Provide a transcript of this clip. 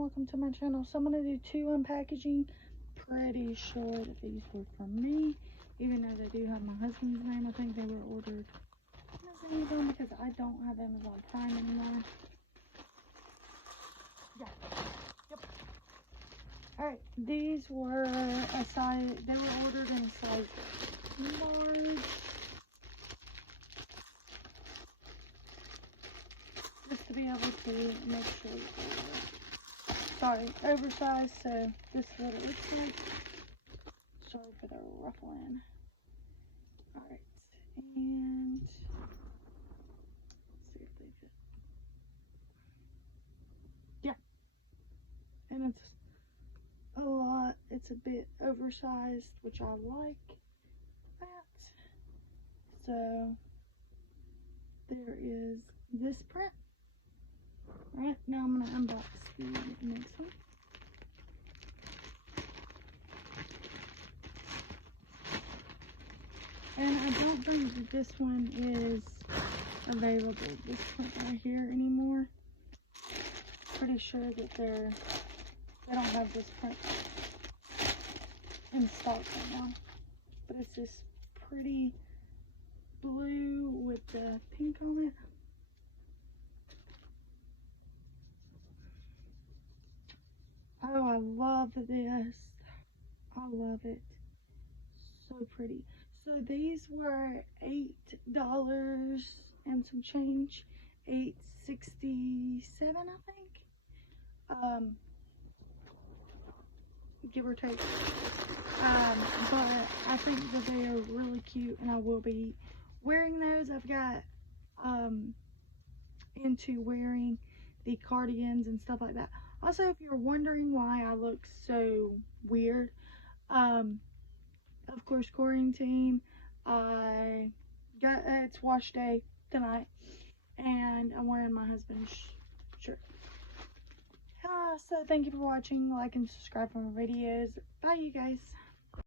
welcome to my channel. So I'm going to do 2 unpackaging. Pretty sure that these were from me, even though they do have my husband's name. I think they were ordered on Amazon because I don't have Amazon Prime anymore. Yeah. Yep. Alright, these were a size, they were ordered in a size large. Just to be able to make sure oversized, so this is what it looks like. Sorry for the ruffling. Alright, and let's see if they just, yeah, and it's a lot, it's a bit oversized, which I like that. So there is this print. Right, now I'm going to unbox the next one. And I don't think that this one is available, this print right here, anymore. Pretty sure that they don't have this print in stock right now. But it's this pretty blue with the pink on it. Oh, I love this. I love it. So pretty. So these were $8 and some change. $8.67, I think. Give or take. But I think that they are really cute, and I will be wearing those. I've got into wearing the cardigans and stuff like that. Also, if you're wondering why I look so weird, of course, quarantine. It's wash day tonight, and I'm wearing my husband's shirt. So thank you for watching. Like and subscribe for more videos. Bye, you guys.